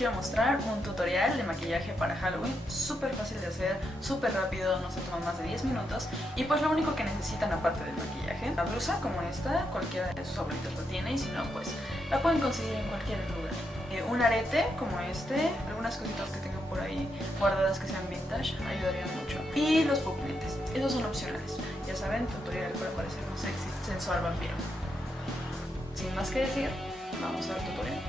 quiero mostrar un tutorial de maquillaje para Halloween, súper fácil de hacer, súper rápido, no se toma más de 10 minutos y pues lo único que necesitan aparte del maquillaje, una blusa como esta, cualquiera de sus favoritos lo tiene y si no pues la pueden conseguir en cualquier lugar. Un arete como este, algunas cositas que tengo por ahí guardadas que sean vintage ayudarían mucho y los pupilentes, esos son opcionales, ya saben, tutorial para parecer un sexy, sensual vampiro. Sin más que decir, vamos al tutorial.